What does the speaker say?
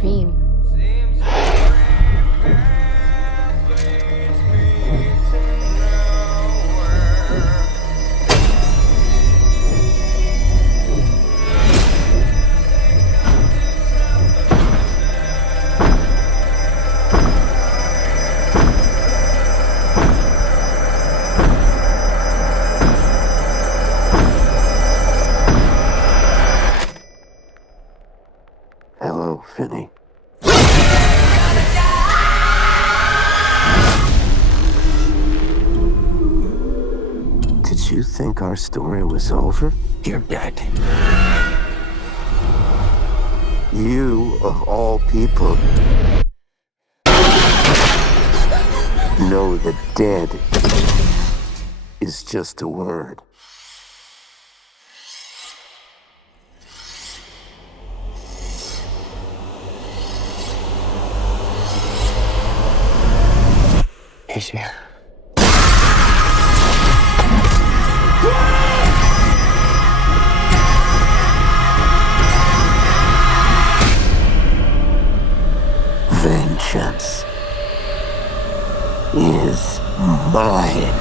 dream. Hello, Finney. Did you think our story was over? You're dead. You, of all people, know that dead is just a word. He's here. Vengeance is mine.